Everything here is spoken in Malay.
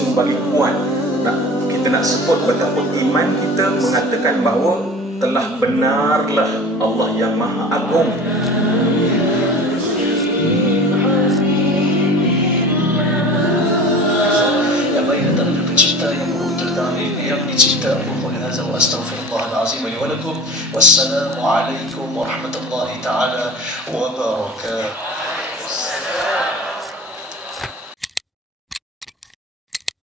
cuma bagi kuat. Kita nak support betapa iman kita mengatakan bahawa telah benarlah Allah yang Maha Agung. yang dicipta. Aku hadza wa astaghfirullah al-azim li wa lakum. Wassalamu alaikum warahmatullahi taala wabarakatuh.